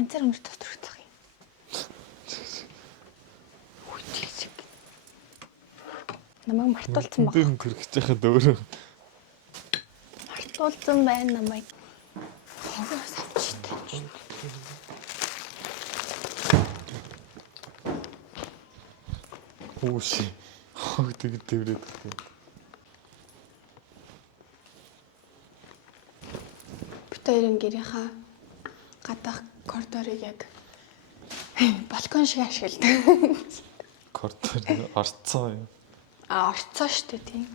ганцаар өндөр тоторхоцох юм. Намайг мартуулсан баг. Дөрөв хөргөж яхад өөрөө. Мартуулсан байна намайг. Хогоос авчихдээ. Хүүш. Хог тэгд тэрвэрэд гэх. Битэрийн гэрийнхаа гадаах коридорыг яг балкон шиг ашигладаг. Коридор орцоо юм. Орцоо штэ тийм.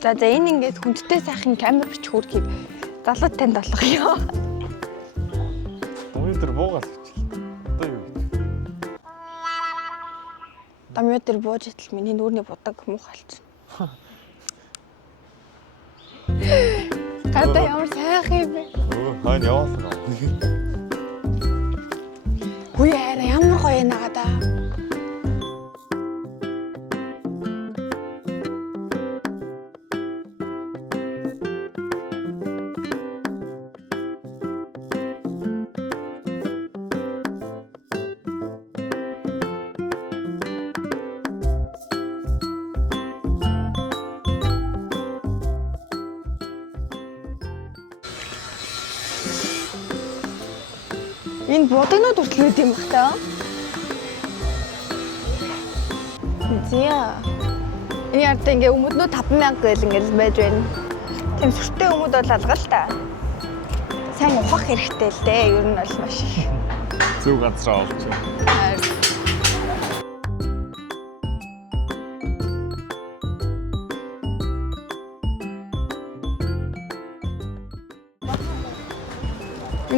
За энэ ингээд хүндтэй сайхан камер бичих үргийг залууд танд болох ёо. Өнөөдөр буугаас бичлээ. Одоо юу гэж? Дамьяа дээр бууж идэл миний нүүрний будаг муухайлцсан. Гадаа ямар сайхан юм бэ? Хойно яваалаа. Хүй арай ямар гоё наада. Энэ бодогнууд хүртэл үүд юм бах таа. Зя. Энэ ярд ингээ өмөднөө 5,000 гэл ингээл байж байна. Тэм сүртэй өмөд бол алга л та. Сайн ухах хэрэгтэй л дээ. Ер нь бол маш их. Зөв газраа олж байна.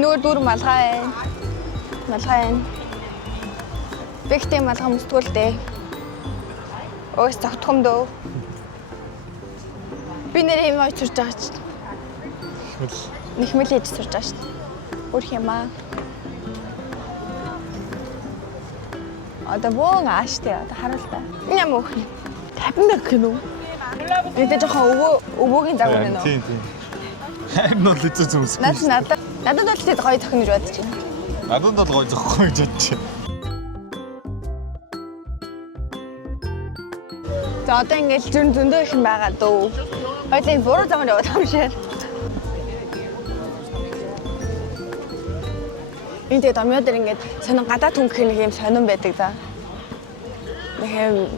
Нүүр дүр малгай. Малгай. Бэгтэй малгай мөсдгөл дээ. Өөс тогтхом дөө. Би нэр юм очирч байгаа ч. Нэхмэл хийж сурж байгаа шүү. Өөр юм аа. Одоо бөөн ааштай. Одоо харуул та. Энэ юм уу? 50,000 гэнэ үү? Бид жоохон өвөөгийн загвар нэ нөө. Тийм. Харин бол хэцүү зүмс. Надад бол тийм гоё зохино гэж бодож байна. Надад бол гоё зохино гэж бодож байна. За одоо ингээд зөндөө их юм байгаа дөө. Хоёлын буруу замаар яваад байгаа юм шиг. Энд тэгээд домёо дээр ингээд сонин гадаад хүн гэх нэг юм сонин байдаг за. Нэг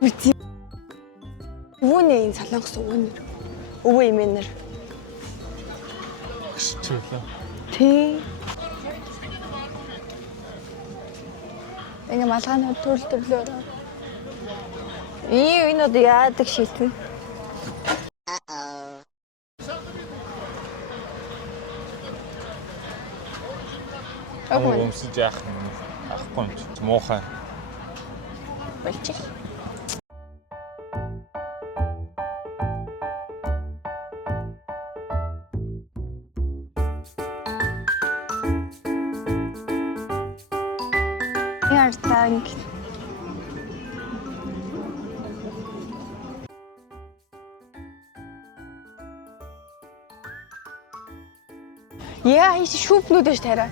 үгүй. Өвөөний энэ солонгос өвөөнөр. Өвөө имэнэр. Чиглээ. Тий. Ингээ малгаанууд төрөл төрлөөр. Энэ одоо яадаг шийтгэв. Өмсөж яах юм. Ахгүй юм чи. Муухай. Болчих. Танк. Яа, ის შუბნუდეშ თერა.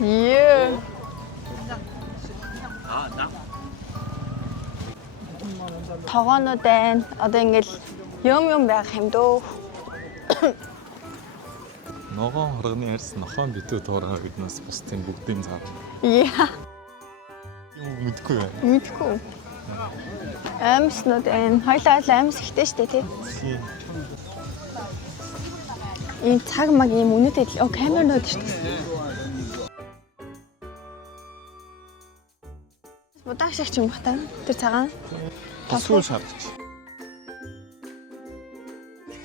Е. Тогоонууд байна. Одоо ингээл юм байх юм дөө. Ногоон хоргоны арьс нохоон битүү туураа гэднээс бусдын бүгдийн цаа. Яа. Юу мэдгүй байна. Мэдгүй. Амьснууд байна. Хоёлаа амьс ихтэй штэ тий. Ийм цаг маг ийм үнэтэй камернууд штэ. Будаа шиг ч юм бах та. Тэр цагаан. Тасгүй шаарч.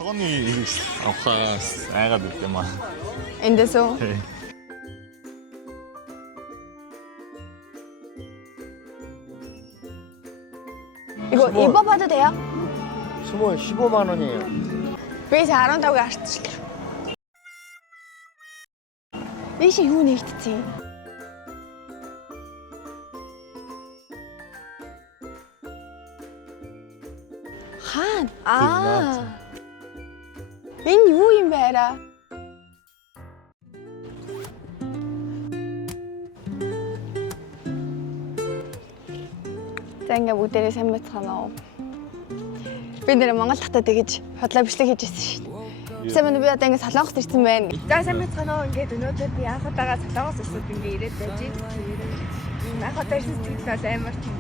Аргоны авахаас айгаад байт юм аа. Эндээс үү? 이거 입어봐도 돼요? 15만 원이에요. 베이스 15개 арчил. Ийш юу нэгтцээ? хаана? Энэ юу юм бэ арай? За ингээ бүгдээрээ сайн байцгаана уу? Би нэр Монгол хатаа тэгэж хотлоо бичлэг хийж ирсэн шүү дээ. Сайн байна би одоо ингээ Солонгост ирсэн байна. За сайн байцгаана уу? Ингээд өнөөдөр би анх удаага Солонгост ирсэн ингээ ирээд байж байна. Анх удаа ирсэн чинь бас амар тийм.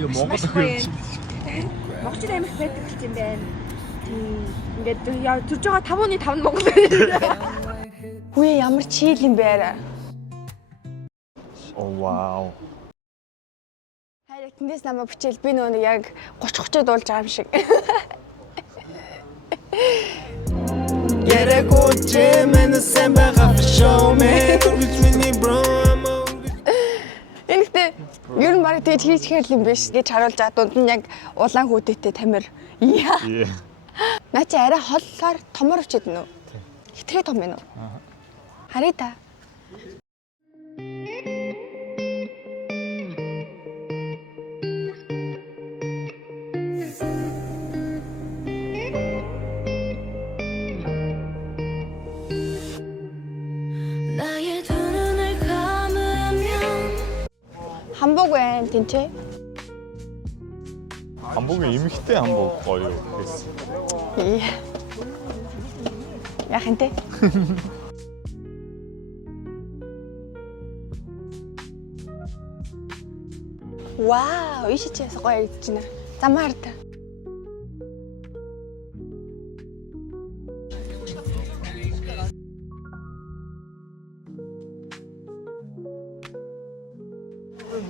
Яа Монгол хөөч. Монголчууд амар байдаг гэж юм байна. Ингээд зүрж байгаа 5.5 нь Монгол байна. Үе ямар чийл юм бэ арай? Оо вау. Тэндээс намайг бичээл би нөгөө яг 30 дуулж байгаа юм шиг. Энэхтэй ер нь баг тэгж хийчихэр юм биш гэж харуулж байгаа дунд нь яг улаан хүйтэйтэй тамир. Яа. Наа чи арай холлоор томор өчөд нөө. Хитрхи том юм уу? Харъя та. 한복 байна тэнцээ. 한복이 эмэгтэй 한복 гоё гэсэн. Яах юм те? Вау, иш чээс гоё гэж байна. Замаар та.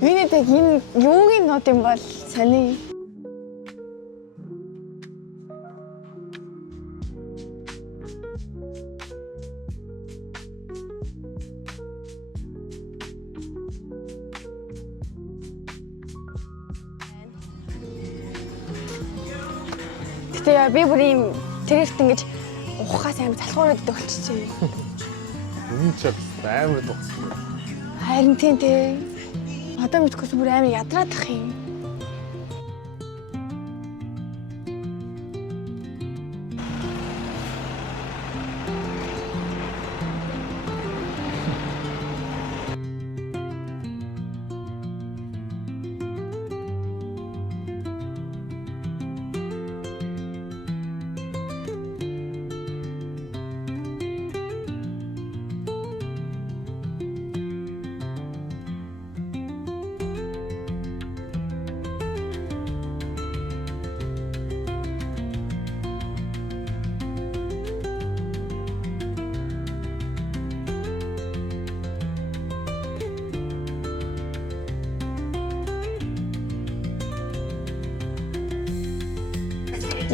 Юунэтэй энэ юугийн нот юм бол сони. Гэтэ би бүр юм тэрэгт ингэж ухахаас амар залхуураад болчихжээ. Өмнө ч амар дугсан. Харин тийм те. Одоо мэдгүй бүр амар ядраадах юм.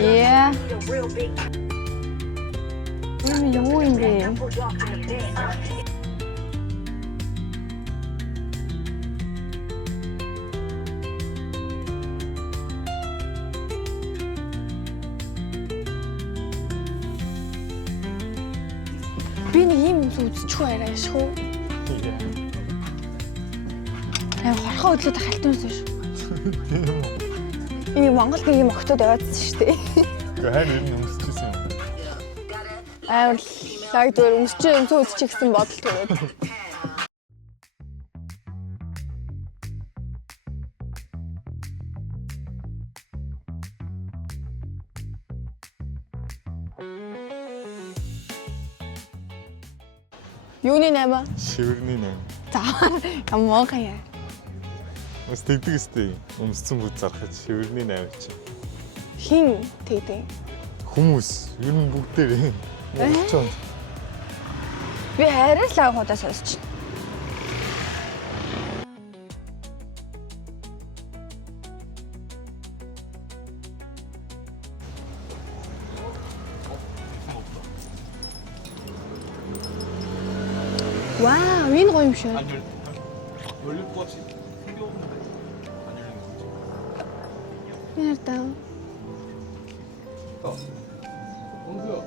Yeah. юу юм бэ? Би нэг юм үзчихгүй арай шүү. Хорхоо өдлөд халтуунсан шүү. Энэ Монголд нэг юм октод яваадсан шүү дээ. Харин ер нь өмсчихсэн юм. Амар лаг дээр өмсөө үзчих гэсэн бодол төрөөд. Юуны 8? Шивэрний 8. За, ямар гая. Бас тэгдэг өстэй. Өмссөн бүд зархаж шивэрний 8 чи. Хин тэгдэг. Хүмүүс ер нь бүгдээ монголчууд. Би хараа л агуудаа сонсч. Вау, энэ гоё юм шиг. 안 열릴 것 같이 생겼는데 안 열리는 거지. Ярдаа. 원수야.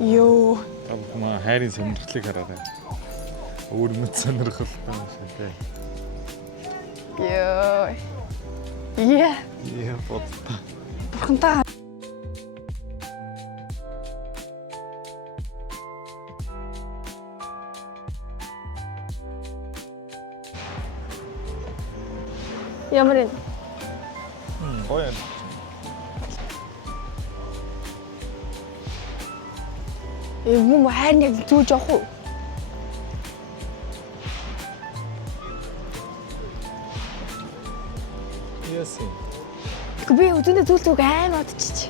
Йоо. Та бүхэн хайрын сонирхлыг хараарай. Өөр мэд сонирхолтой юм шиг тий. Йоо. Яа. Яа бодлоо. Бурхантай. Ямар юм? Гоё юм. Юм хайр яг зүүж явах уу? Яасан. Гэхдээ би үзэндээ зүйл зүг аймаа бодчих.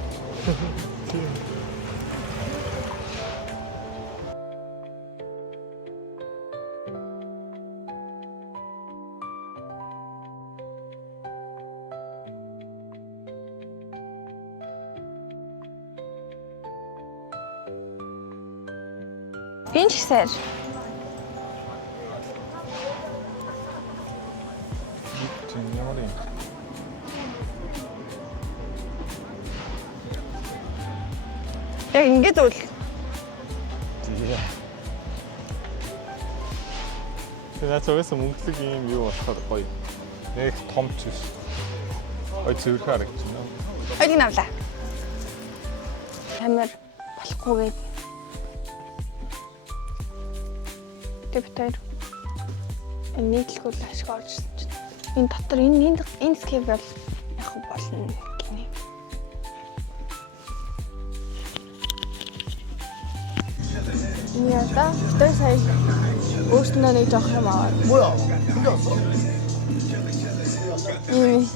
Энэ ч сайр. 지금 ямар юм? Яг ингэж үл. Тий. Тэгээ цогөөс мөнгөлөг юм юу болохоор гоё. Нэг том ч биш. Ой зөвхөн харагдчихна. Хоёрыг авлаа. Камер болохгүйгээд. Тэвтэр. Энэ нийтлгүүл ашиг оржсэн чинь. Энэ дотор энэ скейп бол яг болно гинэ. Яа, тэр сая өөрснөө нэг жоох юм аваад. 뭐야? 혼자 왔어? Юу.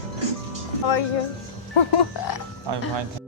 How are you? I'm fine.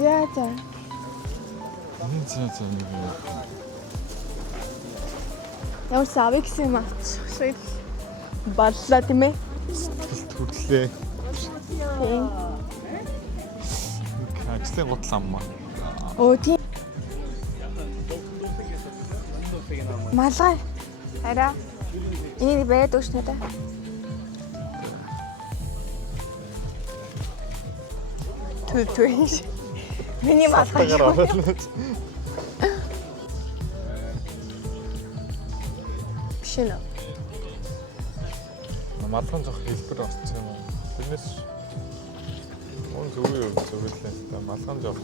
За за. Энэ зэ нэг юм. Ямар савыг гэсэн юм аа. Шил баллаа тийм ээ. Сэтгэл төрлөө. Тийм. Ажлын гутал аммаа. Оо тийм. Малгай. Араа. Энийг байдаг ш надаа. Түр. Миний малгай. Биш нэ. Малган зөх хэлбэр орсон юм уу? Тэрнээс мөн зүгээр зөвлөлээ. Та малган зөх.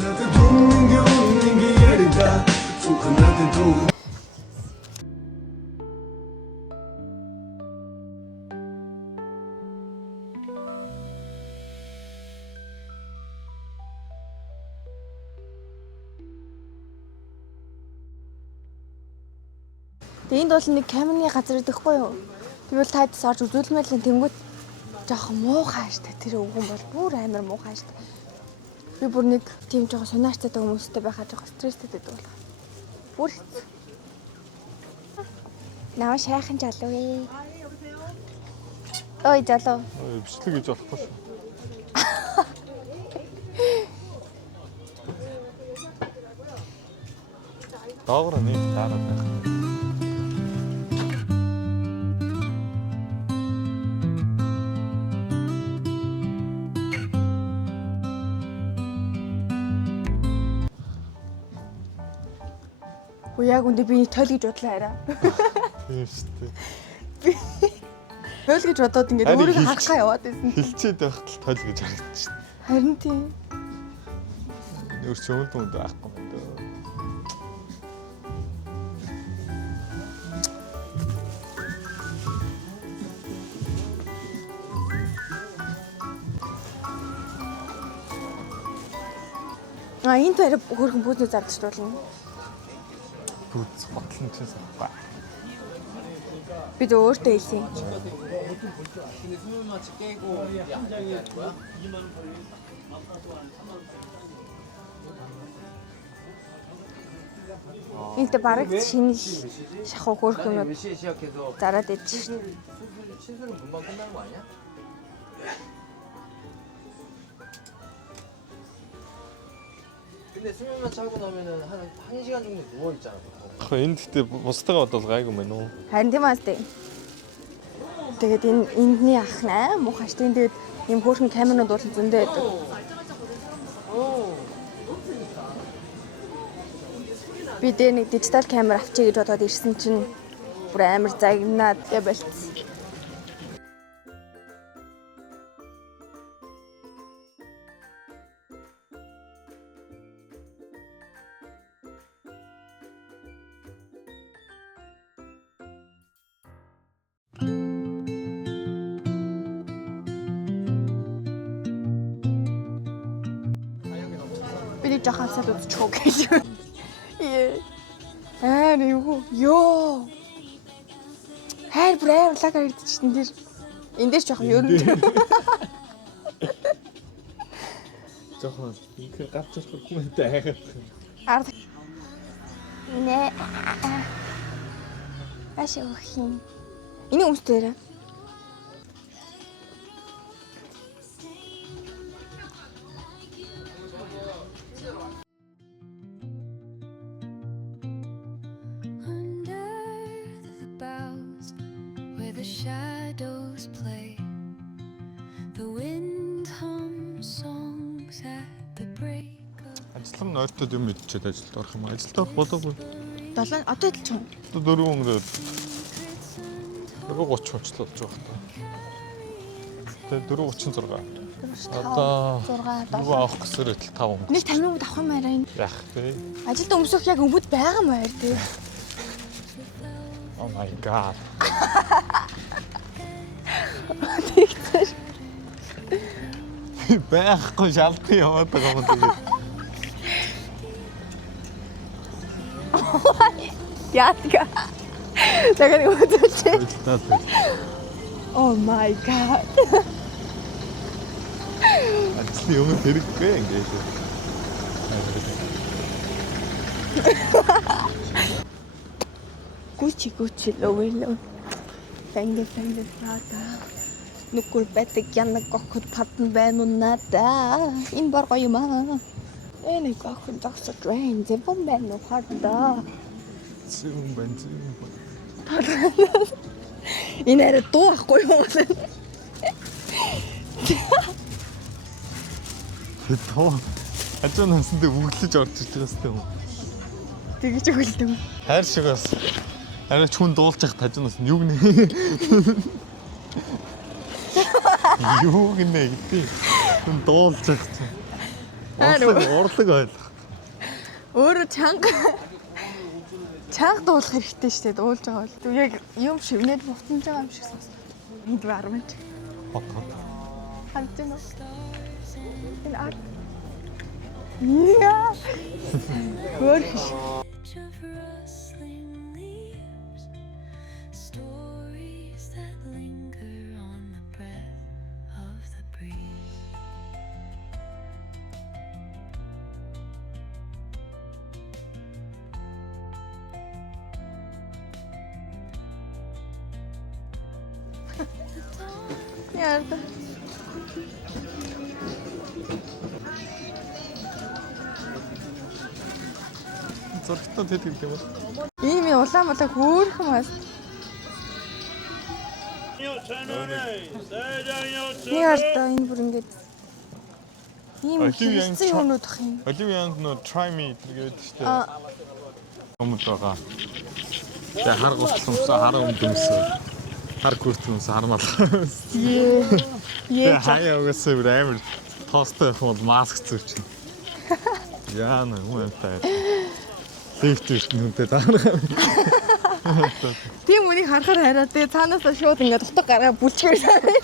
Надад дүнгийн ярида зөвхөн надад дүү. Энд бол нэг камерны газар идэхгүй юу? Тэгвэл тайдас орж үзүүлмээр л тэнгуут жоохон муухай штэ. Тэр өвгөн бол бүр амар муухай штэ. Би бүр нэг тийм жоохон сонирхолтой хүмүүстэй байхад жоохон стресстэй байдаг бол. Бүр хэцүү. Наа шайхан залуу ээ. Ой залуу. Бичлэг гэж болохгүй шүү. Доогор нэг дараад байх. Яг үндэ би тойл гэж бодлоо хараа. Тийм шүү дээ. Тойл гэж бодоод ингээд өөрийгөө харахгаа яваад байсан. Хилцээд байхад л тойл гэж харагдаж шүү. Харин тийм. Өөр ч өнд байхгүй юм даа. Энэ дээр хөрхөн бүзний зардчруулна. Бүз ботлон чинь сахгүй. Бид өөртөө хэлсэн. Энд бараг шинэ шахуу хөрхөн зараад идэж шин. 신수는 금방 끝나는 거 아니야? 근데 수면만 차고 나면은 한 1시간 정도 누워 있잖아. Яг энд гэхдээ бусдаагаа бодвол гайгүй мэн үү? Харин тийм аа сте. Тэгээд эндний ах наа муухай штэ. Тэгээд юм хөөрхөн камерууд бол зөндөө байдаг. Би дээр нэг дижитал камер авчиг гэж бодоод ирсэн чинь бүр амар загнаад гэ болцсон. Би жоо хавсаад үзчихөө гэж. Юу ёо. Хайр бүр аярлаагаар ирдэж чинь тэр энэ дээр жоохон юу юм. Жохон ингээ гарч ирэх хүнтэй айгаад. Ард. Нэ. Ашиг. Энэ өмсдөө. Shadows play. The wind hums songs at the break of Ажил нь ойртод юм мэдчихэд ажилд орох юм. Ажилд орох болоогүй. 7 одоо хэлж байгаа. 4 өнгөрөөд 4:30 очлоо болж байгаа та. Тэгээ 4:36. Одоо 6 юу авах гэсээр л 5 өнгө. Нэг тамиг авах юм арай. Яах вэ? Ажилд өмсөх яг өмд байгаа юм аа тий. Oh my god. Байхгүй шалтгаан яваад байгаа юм тэгээд. Яатга. Тэгэх юм үзүүлээ. Ажиллаад. Oh my god. Ажлын өмнө хэрэггүй ингээд. Гүчи ловило. Фэнгэ фата. Нүкүр бэтэг янаг гохот татан байна уу надаа. Энэ бар гоё юм аа. Энийг гохот зогсож байна. Зэвэн байна уу хардаа. Зүүн бензин. Энэ арай дуу ахгүй юу? Тоо. Ажуу насандаа бүглэж орж ирж байгаа юм. Тэгэж өгөлдөг. Хайр шигээс арай ч хүн дуулж явах тажнаас нь юу гинэ? Юу гинэ гэдэг. Хүн дуулж явах чинь. Орлог ойлгох. Өөрөө чанга дуулах хэрэгтэй шүү дээ. Дуулж байгаа бол. Яг юм шивнээд бутнаж байгаа юм шиг сонс. Энд бар мэн. Хантын уу? Энэ арт. Яа. Хөрш. of rustling leaves, stories that linger on the breath of the breeze. Яа. Зургатаа тэт гэдэг юм бол. Ийм улаан улаан хөөрхөн бас. Яарда энэ бүр ингэж ийм хэлсэн юмнууд ах юм. Оливианд нөө try me гэдэг шүү дээ. Өмнөд байгаа. Тэгээ хар гутламсаа хар өмдөмсөө. Хар гүртмсөө хармал. Ээ. Хаяа угаасаа амар тоостой байх бол маск зүүч. Яана хүн амтай. Лифт нүнтэй даана. Тийм үнийг харахаар хараад тэгээ цаанаасаа шууд ингээд утга гараа бүлчгээр санаа.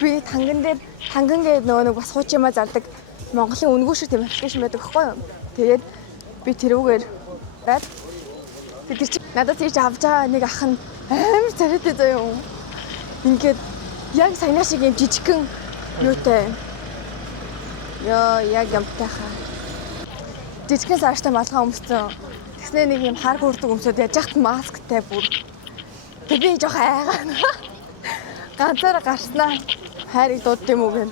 Би танган гээд нөгөө нэг бас хууч юмаа зардаг Монголын үнэгүй шиг тийм аппликейшн байдаг байхгүй юу? Тэгээд би тэрүүгээр бат тэр чи надад тийж авч байгаа нэг ах нь амар царайтай заяа юм. Ингээд яг саяна шиг юм жижигхэн юутай. Яа яг ямтайхаа. Жижигхэн сааштай малгай өмссөн. Тэснэ нэг юм хар хүрдэг өмсөд яаж яхад масктай бүр. Тэг би жоох айгаа. Ганцаараа гарснаа хайрыг дууд юм уу гэн.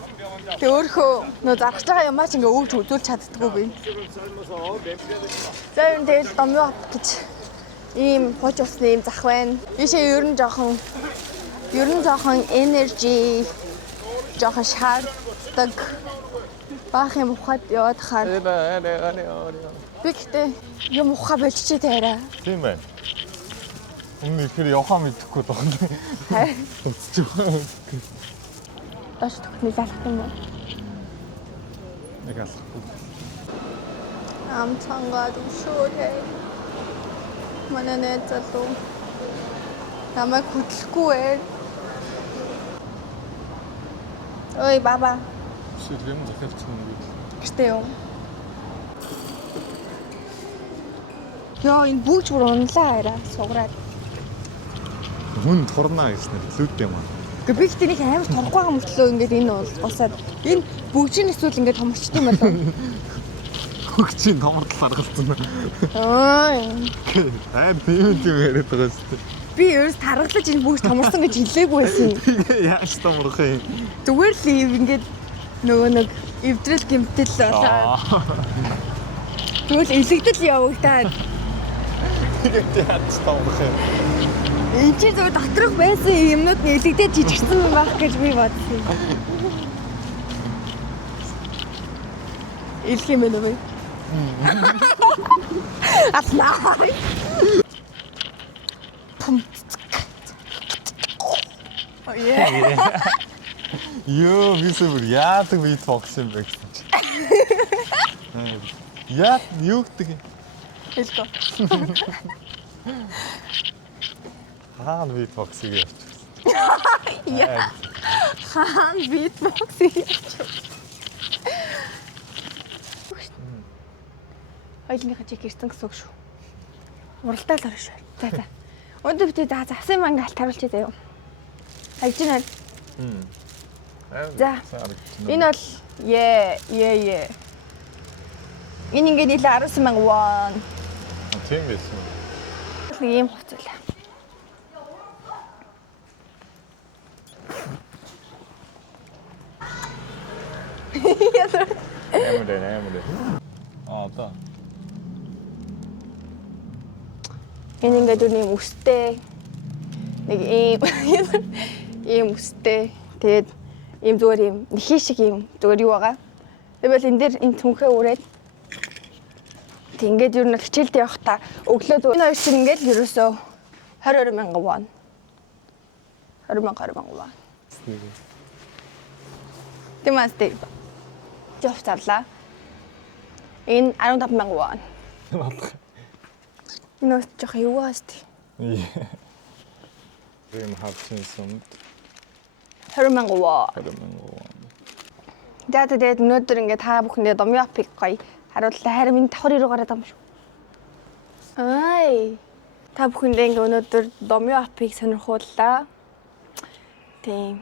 Тэг өөрөө нөө зарах байгаа юмаа ч ингээ өвч үзүүлж чаддаггүй би. За юм тэгэл домё гэж ийм хууч усны ийм зах байна. Ийшээ ер нь жоохон energy жоохон шаарддаг. Баах юм ухаад яваад хаад. Би гэтээ юм ухаа болчихээ таараа. Тийм байна. Өмнө ихэр явахаа мэдэхгүй байна. Харин Үсч байгаа. доош төгний залах юм уу? Нэг алахгүй. Амцангаад өшөөрэй. Манай нэ залуу. Намайг хөдлөхгүй ээ. Ой баба. Шил юм захиалсан нэг. Гэртээ юу? Яа энэ бүгд бүр унлаа арай сугараад. Хүн турнаа гэснээр лүүд юм аа. Гэхдээ би ихтэй нэг амар торхгүй байгаа мөртлөө ингээд энэ улсаад энэ бүгжийн эсвэл ингээд томорчд юм болов. Хөгчийн томортол аргалцсан. Ой. Тийм яриад байгаа шүү дээ. Би ерөөс таргалаж энэ бүгд томорсон гэж хэлээгүй байсан юм. Яаж томрох юм? Зүгээр л ингээд нөгөө нэг эвдрэл гэмтэл болоо. Тэгвэл элэгдэл явагдаад. Тэгээд яаж томрох юм? Энд чи зөв доторх байсан юмнууд нь элэгдээд жижигсэн юм байх гэж би бодсон. Илх юм байна уу? Аснаа. Oh yeah. Ёо, бисээр яадаг бит бокс юм бэ гэсэн чи. Яа, юу гэдэг юм? Хэлгөө. Хаан бит боксыг явуулчих. Яа. Хаан битбоксийг. Хоёлынхаа чиг ирсэн гэсэн үг шүү. Уралдаал орно шүү. За. Өндөр битээ засан манга алт харуулчих заяа. Хайж байна. За. Энэ бол ээ. Энэ ингээд нийлээ 19,000 won. Тийм байсан. Нэг юм хувцлаа. Нэмэр. Одоо. Энэ ингээд үний өстэй. Нэг ийм өстэй. Тэгээд ийм зүгээр ийм нэхий шиг ийм зүгээр юу байгаа. Тэгвэл энэ дээр энэ түнхээ үрээд тэг ингээд юу нэг хичээлдээ явах та өглөө зүгээр энэ хоёр чинь ингээд ерөөсөө 22,000 won. 20,000 won. Тэмээстэй. Жоф зарлаа. Энэ 15,000 won. Энэ өс жоох юу аасти. Рэм хавчин сумд 20,000 won. 20,000 won. Тэгээд өнөөдөр ингээд та бүхэндээ домё апыг гоё харууллаа. Харин миний давхар ирүү гараад байгаа юм шүү. Ай. Та бүхэндээ ингээд өнөөдөр домё апыг сонирхууллаа. Тийм.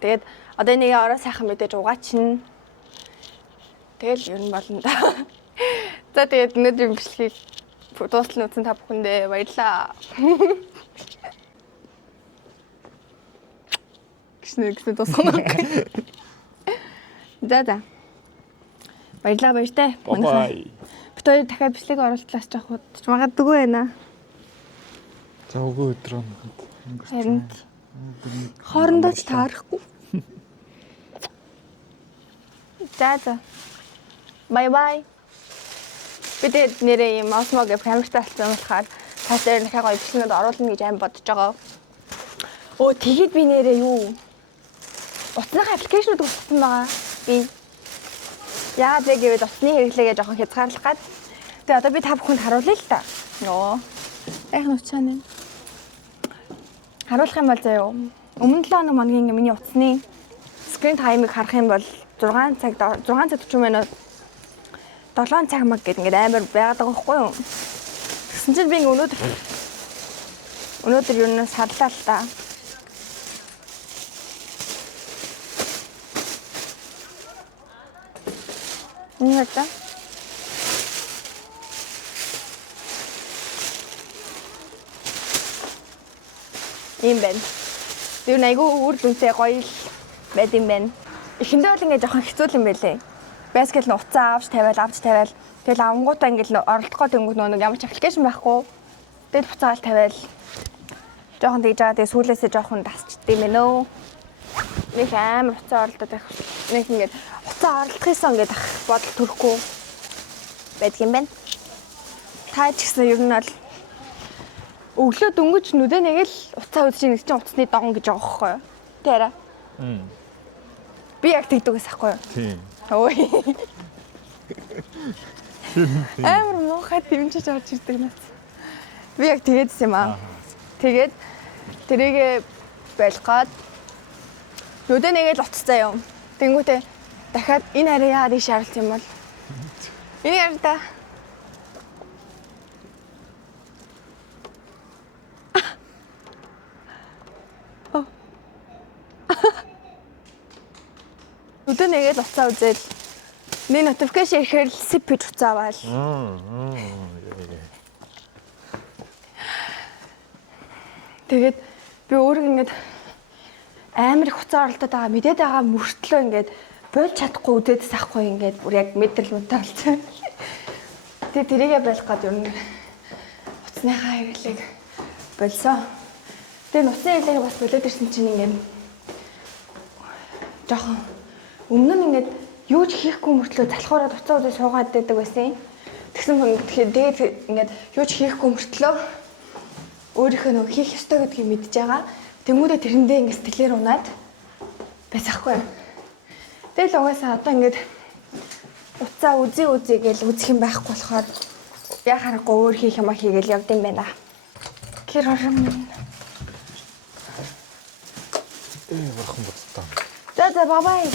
Тэгээд одоо нэг ороо сайхан мэдээж угаачна. Тэгэл ер нь болно да. За тэгээд өнөөдрийн бичлэгийг дуустал үзсэн та бүхэндээ баярлалаа. Гүшнэ дуусгана. За. Баярлалаа баяртай. Бай. Бид хоёр дахиад бичлэгийг оруултлаас жоох удаж магадгүй байна. За өгөө өдрөө. Харин хоорондоо ч таарахгүй. За. Bye. Бид нэрээ юм осмо гэх камертай алсан болохоор цаашдаа дахиад гоё бичлэгүүд оруулна гэж аим бодож байгаа. Оо тэгээд би нэрээ юу? Утасны аппликейшнууд өгсөн байгаа. Би Яагаад вэ гэвэл утасны хэрэглээгээ жоохон хязгаарлах гад. Тэгээ одоо би та бүхэнд харуулъя л та. Нөө. Яг нь уучаана. Харуулах юм бол заяа. Өмнө 7 хоног моногийн миний утасны screen time-ыг харах юм бол 6 цаг 40 минут 7 цаг маг гэдэг ингээд амар байгаад байгаа байхгүй юу? Тэгсэн чинь би ингээд өнөөдөр юу нэ сарлаа л та. Нэг та. Ийм байна. Тэр айгүй үр дүнтэй гоё л байд юм байна. Эхэндээ бол ингээд жоохон хэцүү юм байлээ. Байсгал нь уцаа авч тавиал. Тэгэл авангуудаа ингээд оролдохоо тэнгууд нэг ямар ч аппликейшн байхгүй. Тэгэл буцаагаал тавиал. Жоохон тэгж байгаа. Тэгээ сүүлээсээ жоохон тасчдээ юм байна өө. Нэг амар уцаа оролдоод байх. Нэг ингээд уцаа оролдохысан ингээд ах бодол төрөхгүй байдаг юм байна. Та ч гэсэн ер нь бол өглөө дөнгөж нүдэ нэг л уцаа үзэж нэг чинь утасны дон гэж байгаа байхгүй юу? Тэрэ. Би яг тэгдэг гэсэн байхгүй юу? Тийм. Ой. Амар муухай тэмчиж орж ирдэг нас. Би яг тэгээдсэн юм аа. Тэгээд тэрийгэ байлгаад нүдэ нэг л утастай юм. Тэнгүүтээ дахиад энэ хараа яагаад ийш харуулт юм бол? Энэ яар та. Өдөө нэгээд уцаа үзэл. Нэг notification ирэхээр л sip гэж уцаа аваал. Тэгээд би өөрөө ингээд амар их уцаа оролдоод байгаа мэдээд байгаа мөртлөө ингээд болж чадахгүй үдээд сахгүй ингээд бүр яг мэдрэл мутаалцсан. Тэгээд тэрийгээ байх гад юу нэг уцсныхаа хэрэглээг болсон. Тэгээд уцны хэрэглээг бас болоод ирсэн чинь ингээд жоохон өмнө нь ингээд юу ч хийхгүй мөртлөө залхуураад уцаа үзээ суугаад байдаг байсан. Тэгсэн хүн тэгээд ингээд юу ч хийхгүй мөртлөө өөрийнхөө нөгөө хийх ёстой гэдгийг мэдж байгаа. Тэмүүдээ тэрэндээ ингээд сэтгэлээр унаад байсаахгүй. Тэгэл угаасаа одоо ингээд уцаа үзье гэж үзэх юм байхгүй болохоор яа харахгүй өөр хийх юм хийгээл явд юм байна. Гэр ором. Бурхан бодтоо. За бабай.